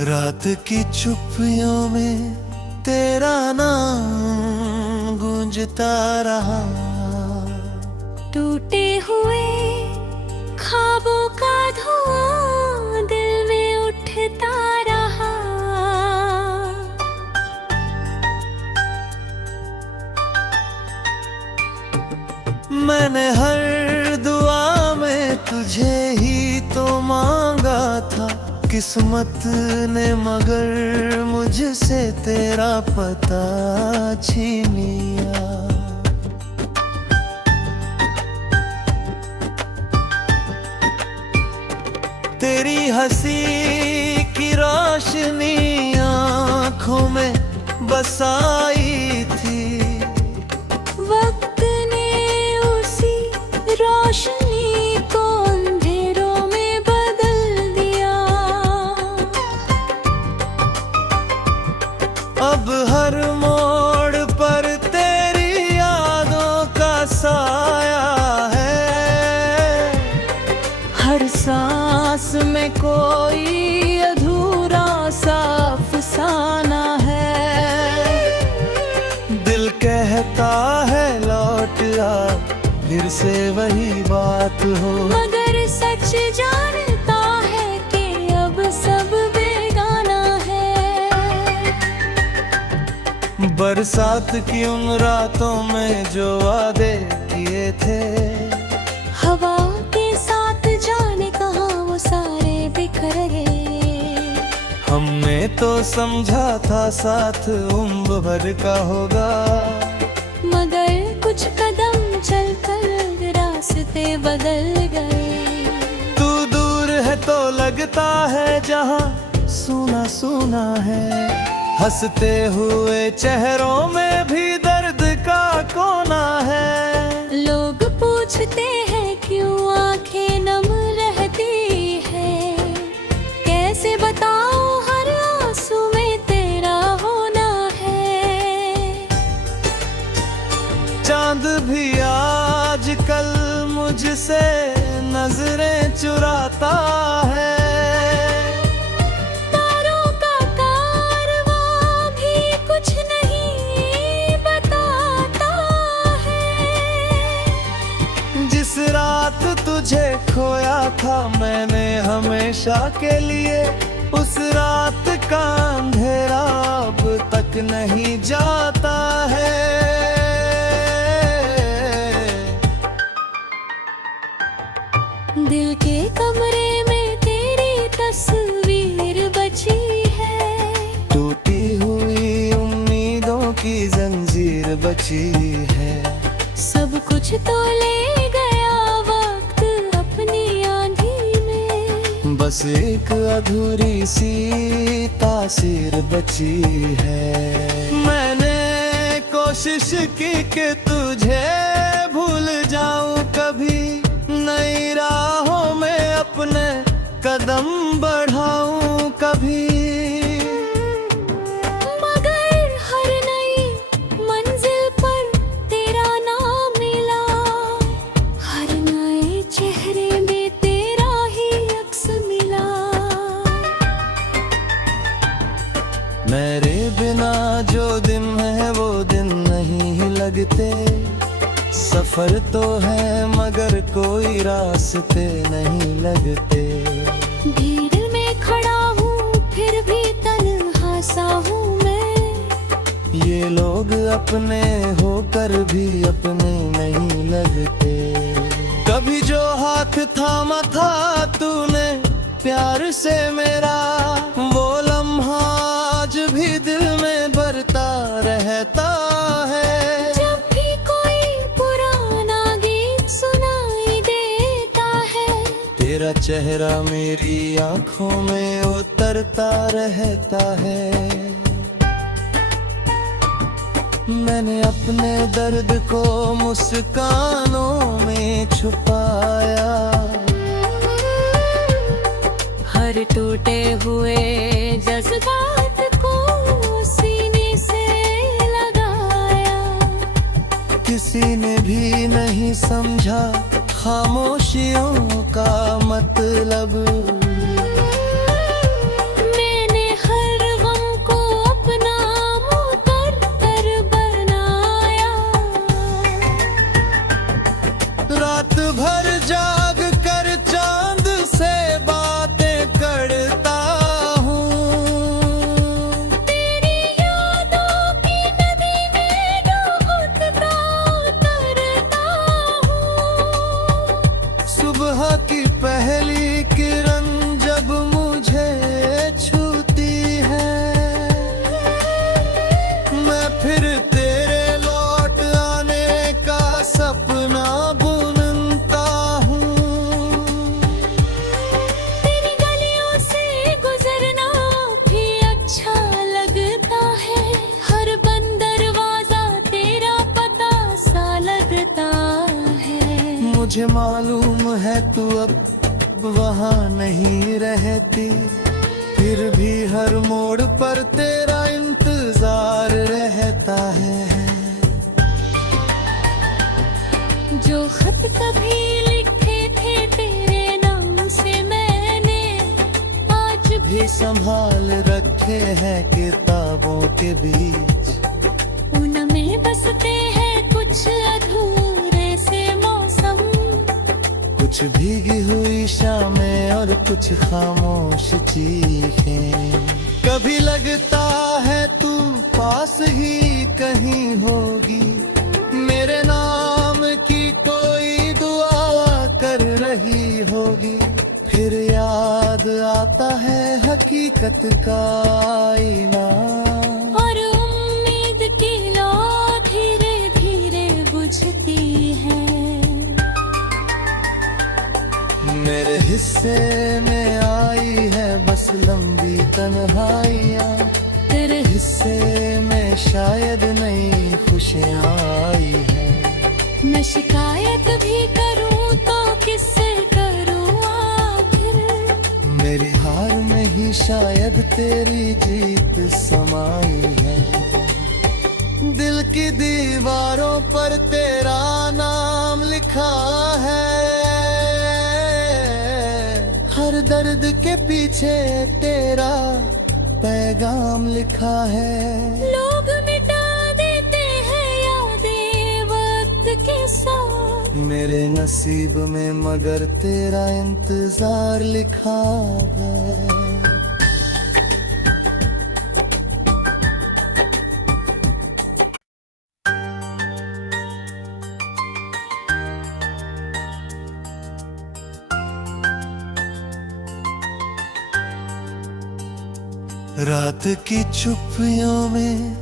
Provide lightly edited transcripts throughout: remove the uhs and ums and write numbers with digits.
रात की चुप्पियों में तेरा नाम गूंजता रहा। टूटे हुए ख्वाबों का धुआं दिल में उठता रहा। मैंने हर दुआ में तुझे ही तो मांगा था, किस्मत ने मगर मुझसे तेरा पता छीन लिया। तेरी हंसी की रोशनी आँखों में बसाई थी, वक्त ने उसी रोशनी को अंधेरों में बदल दिया। अब हर मोड़ पर तेरी यादों का साया है। हर सांस में कोई अधूरा सा अफसाना है। दिल कहता है लौट आ, फिर से वही बात हो, मगर सच जानता है कि अब सब बेगाना है। बरसात की उन रातों में जो वादे किए थे, हवा के साथ जाने कहाँ वो सारे बिखर गए। हमने तो समझा था साथ उम्र भर का होगा, मगर कुछ कदम चलकर रास्ते बदल गए। तू दूर है तो लगता है जहाँ सुना सुना है। हंसते हुए चेहरों में भी दर्द का कोना है। लोग पूछते हैं क्यों आंखें नम रहती है, कैसे बताऊं हर आंसू में तेरा होना है। चांद भी आजकल मुझसे नजरें चुराता है। तारों का कारवां भी कुछ नहीं बताता है। जिस रात तुझे खोया था मैंने हमेशा के लिए, उस रात का अंधेरा अब तक नहीं जाता है। दिल के कमरे में तेरी तस्वीर बची है। टूटी हुई उम्मीदों की जंजीर बची है। सब कुछ तो ले गया वक्त अपनी आंधी में, बस एक अधूरी सी तासीर बची है। मैंने कोशिश की कि तुझे भूल जाऊं कभी, नई राहों में अपने कदम बढ़ाऊं कभी। मगर हर नई मंजिल पर तेरा नाम मिला, हर नए चेहरे में तेरा ही अक्स मिला। मेरे बिना जो दिन है वो दिन नहीं लगते। सफर तो है मगर कोई रास्ते नहीं लगते। भीड़ में खड़ा हूँ फिर भी तन्हा सा हूँ मैं। ये लोग अपने होकर भी अपने नहीं लगते। कभी जो हाथ थामा था तूने प्यार से मेरा, वो लम्हा आज भी दिल में बरता रहता है। जब भी कोई पुराना गीत सुनाई देता है, तेरा चेहरा मेरी आंखों में उतरता रहता है। मैंने अपने दर्द को मुस्कानों में छुपाया। हर टूटे हुए जज्बात को सीने से लगाया। किसी ने भी नहीं समझा खामोशियों का मतलब। मैंने फिर तेरे लौट आने का सपना बुनता हूँ। तेरी गलियों से गुजरना भी अच्छा लगता है, हर बंद दरवाजा तेरा पता सा लगता है। मुझे मालूम है तू अब वहाँ नहीं रहती, फिर भी हर मोड़ पर तेरा इंतजार रहता है। जो खत कभी लिखे थे तेरे नाम से मैंने, आज भी संभाल रखे हैं किताबों के बीच। उनमें बसते हैं कुछ अधूरे से मौसम, कुछ भीगी हुई शामें और कुछ खामोश चीखें। कभी लगता है तू पास ही कहीं होगी, मेरे नाम की कोई दुआ कर रही होगी। फिर याद आता है हकीकत का आईना, और उम्मीद की लौ धीरे धीरे बुझती है। मेरे हिस्से में आई है बस लंबी तन्हाइयाँ, तेरे हिस्से में शायद नई खुशियाँ आई है। न शिकायत भी करूं तो किससे करूं आखिर, मेरी हार में ही शायद तेरी जीत समाई है। दिल की दीवारों पर तेरा नाम लिखा है, हर दर्द के पीछे तेरा पैगाम लिखा है। लोग मिटा देते हैं यादें वक्त के साथ, मेरे नसीब में मगर तेरा इंतजार लिखा है। रात की चुप्पियों में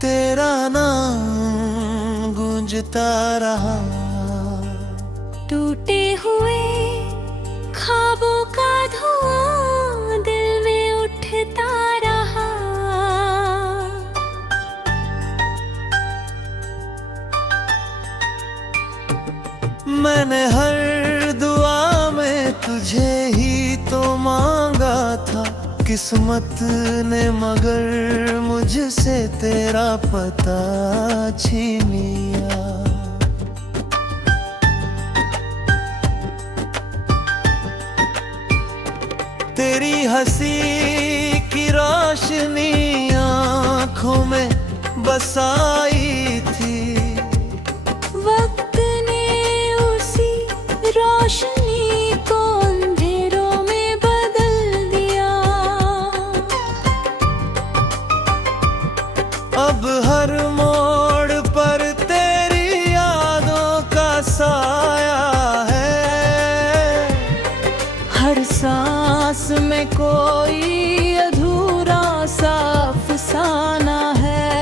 तेरा नाम गूंजता रहा, टूटे हुए ख्वाबों का धुआं दिल में उठता रहा। मैंने हर दुआ में तुझे ही तो मांगा था, किस्मत ने मगर मुझसे तेरा पता छीन लिया। तेरी हंसी की रोशनी आँखों में बसाई थी, वक्त ने उसी रोशनी को अंधेरों में बदल दिया। अब हर मोड़ पर तेरी यादों का साया है, हर सांस में कोई अधूरा सा अफसाना है।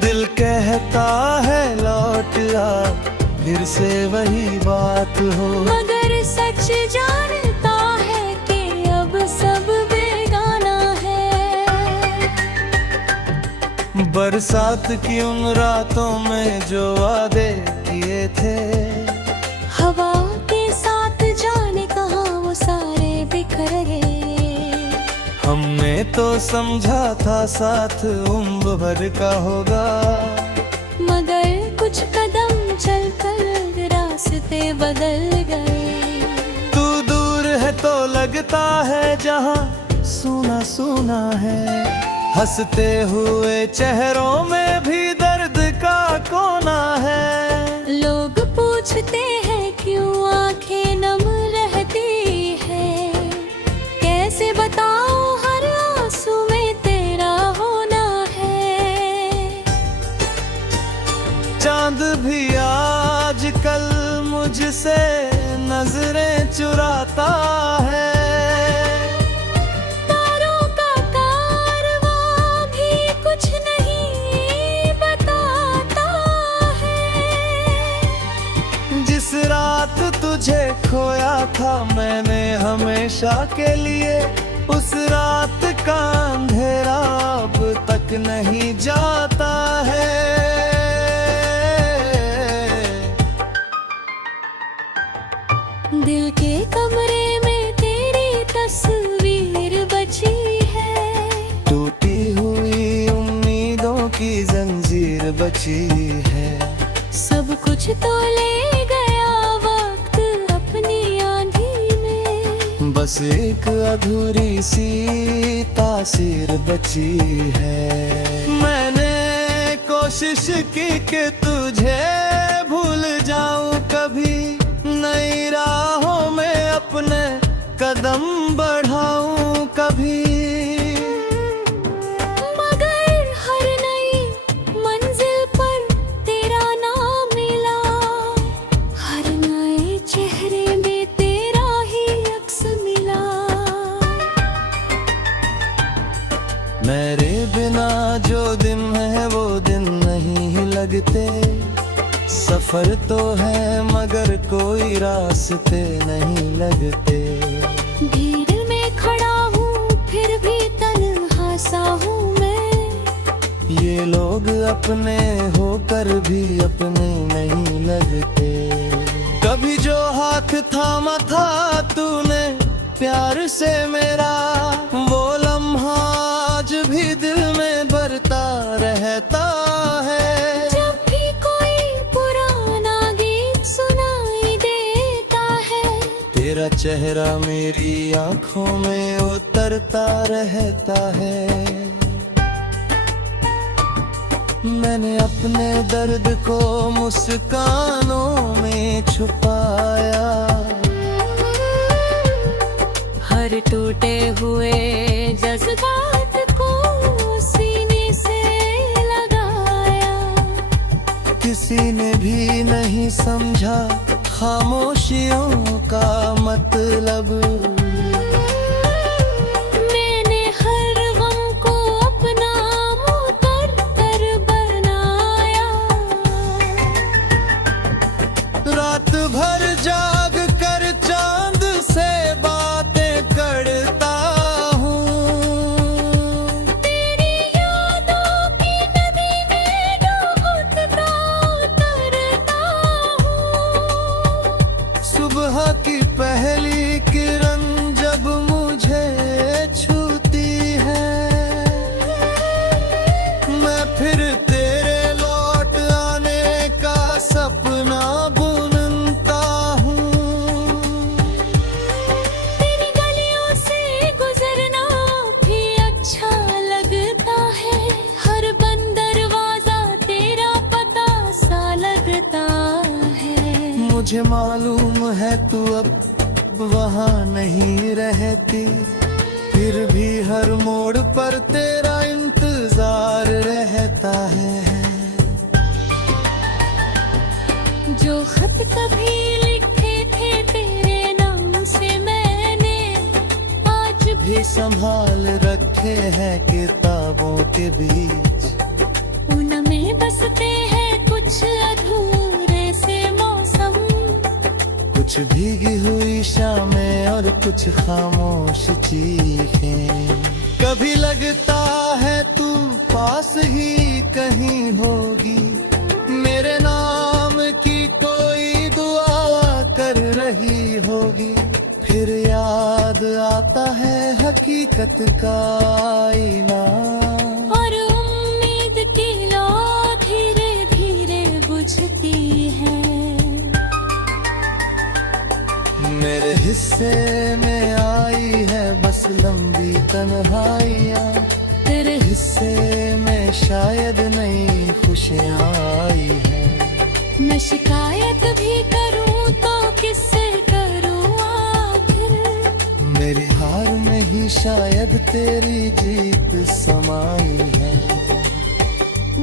दिल कहता है लौट आ, फिर से वही बात हो, मगर सच जानता है कि अब सब बेगाना है। बरसात की उन रातों में जो वादे किए थे, हवाओं के साथ जाने कहाँ वो सारे बिखर गए। हमने तो समझा था साथ उम्र भर का होगा, मगर कुछ कदम चलकर रास्ते बदल गए। तू दूर है तो लगता है जहाँ सुना सुना है, हंसते हुए चेहरों में भी दर्द का कोना है। लोग पूछते हैं क्यों आंखें नम रहती है, कैसे बताऊं हर आंसू में तेरा होना है। चांद भी आजकल मुझसे नजरें चुराता है, तारों का कारवां भी कुछ नहीं खोया था मैंने हमेशा के लिए, उस रात का अंधेरा अब तक नहीं जाता है। दिल के कमरे में तेरी तस्वीर बची है, टूटी हुई उम्मीदों की जंजीर बची है। सब कुछ तो ले गया वक्त अपनी आंधी में, बस एक अधूरी सी तासीर बची है। मैंने कोशिश की कि तुझे भूल जाऊं कभी, नई राहों में अपने कदम बढ़ाऊं कभी, मगर हर नई मंजिल पर तेरा नाम मिला, हर नए चेहरे में तेरा ही अक्स मिला। मेरे बिना जो दिन है वो दिन नहीं लगते, सफर तो है मगर कोई रास्ते नहीं लगते। भीड़ में खड़ा हूँ फिर भी तन्हा सा हूँ मैं, ये लोग अपने होकर भी अपने नहीं लगते। कभी जो हाथ थामा था तूने प्यार से मेरा, वो लम्हा आज भी दिल में बरता रहता है। जब भी कोई पुराना गीत सुनाई देता है, तेरा चेहरा मेरी आंखों में उतरता रहता है। मैंने अपने दर्द को मुस्कानों में छुपाया, हर टूटे हुए जज्बात को सीने से लगाया। किसी ने भी नहीं समझा खामोशियों का मतलब, मैंने हर गम को अपना मुकद्दर बनाया। रात भर जाग कर चांद से बातें करता हूँ, तेरी यादों की नदी में डूबता उतरता हूँ। सुबह की पहली किरण जब मुझे छूती है, मैं फिर तेरे लौट आने का सपना बुनता हूँ। तेरी गलियों से गुजरना भी अच्छा लगता है, हर बंद दरवाजा तेरा पता सा लगता है। मुझे मालूम है तू अब वहाँ नहीं रहती, फिर भी हर मोड़ पर तेरा इंतजार रहता है। जो खत कभी लिखे थे तेरे नाम से मैंने, आज भी संभाल रखे हैं किताबों के बीच, उनमें बसते हैं कुछ अधूरे से मौसम, कुछ भीगी हुई शामें और कुछ खामोश चीखें। कभी लगता है तू पास ही कहीं होगी, मेरे नाम की कोई दुआ कर रही होगी, फिर याद आता है हकीकत का आईना, और उम्मीद की लौ धीरे धीरे बुझती है। मेरे हिस्से में आई है बस लंबी तन्हाइयाँ, तेरे हिस्से में शायद नई खुशियाँ आई है। मैं शिकायत भी करूं तो किससे करूं आखिर, मेरी हार में ही शायद तेरी जीत समाई है।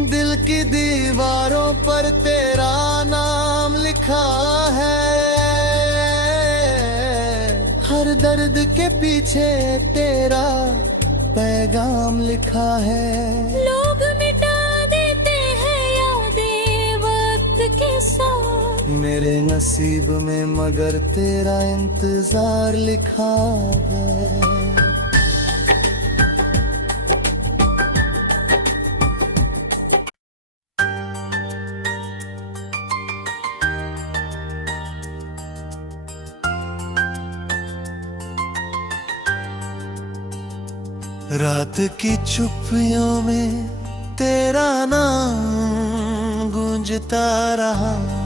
दिल की दीवारों पर तेरा नाम लिखा है, हर दर्द के पीछे तेरा पैगाम लिखा है। लोग मिटा देते हैं यादें वक्त के साथ, मेरे नसीब में मगर तेरा इंतजार लिखा है। रात की चुप्पियों में तेरा नाम गूंजता रहा।